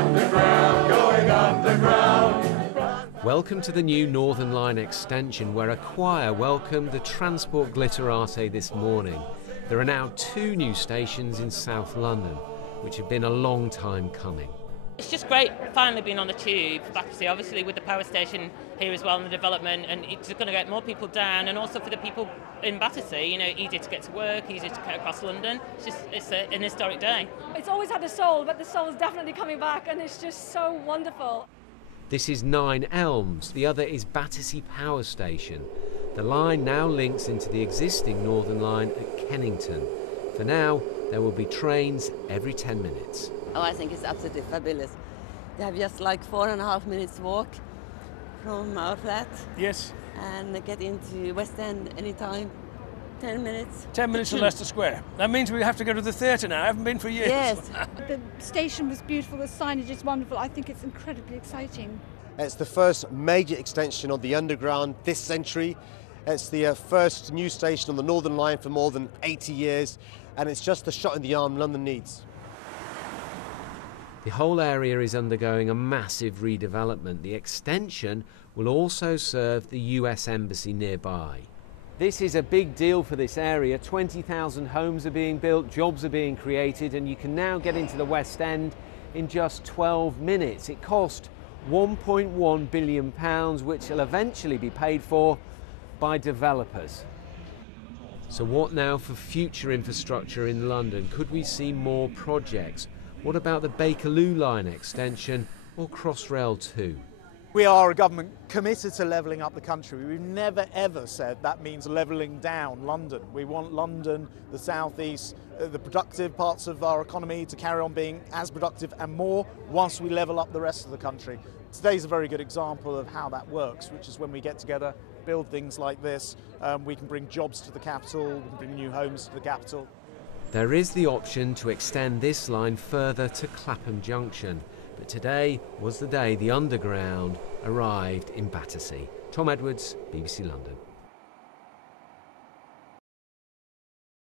underground, going underground. Welcome to the new Northern Line extension, where a choir welcomed the Transport Glitterati this morning. There are now 2 new stations in South London, which have been a long time coming. It's just great finally being on the tube, Battersea, obviously with the power station here as well and the development, and it's going to get more people down, and also for the people in Battersea, you know, easier to get to work, easier to get across London. It's an historic day. It's always had a soul, but the soul is definitely coming back, and it's just so wonderful. This is 9 Elms, the other is Battersea Power Station. The line now links into the existing Northern Line at Kennington. For now, there will be trains every 10 minutes. Oh, I think it's absolutely fabulous. They have just like 4.5 minutes walk from our flat. Yes. And they get into West End anytime. 10 minutes. 10 minutes to Leicester Square. That means we have to go to the theatre now. I haven't been for years. Yes. The station was beautiful, the signage is wonderful. I think it's incredibly exciting. It's the first major extension of the Underground this century. It's the first new station on the Northern Line for more than 80 years, and it's just the shot in the arm London needs. The whole area is undergoing a massive redevelopment. The extension will also serve the US Embassy nearby. This is a big deal for this area. 20,000 homes are being built, jobs are being created, and you can now get into the West End in just 12 minutes. It cost £1.1 billion, which will eventually be paid for by developers. So what now for future infrastructure in London? Could we see more projects? What about the Bakerloo Line extension or Crossrail 2? We are a government committed to levelling up the country. We've never ever said that means levelling down London. We want London, the South East, the productive parts of our economy to carry on being as productive and more whilst we level up the rest of the country. Today's a very good example of how that works, which is when we get together, build things like this, we can bring jobs to the capital, we can bring new homes to the capital. There is the option to extend this line further to Clapham Junction, but today was the day the Underground arrived in Battersea. Tom Edwards, BBC London.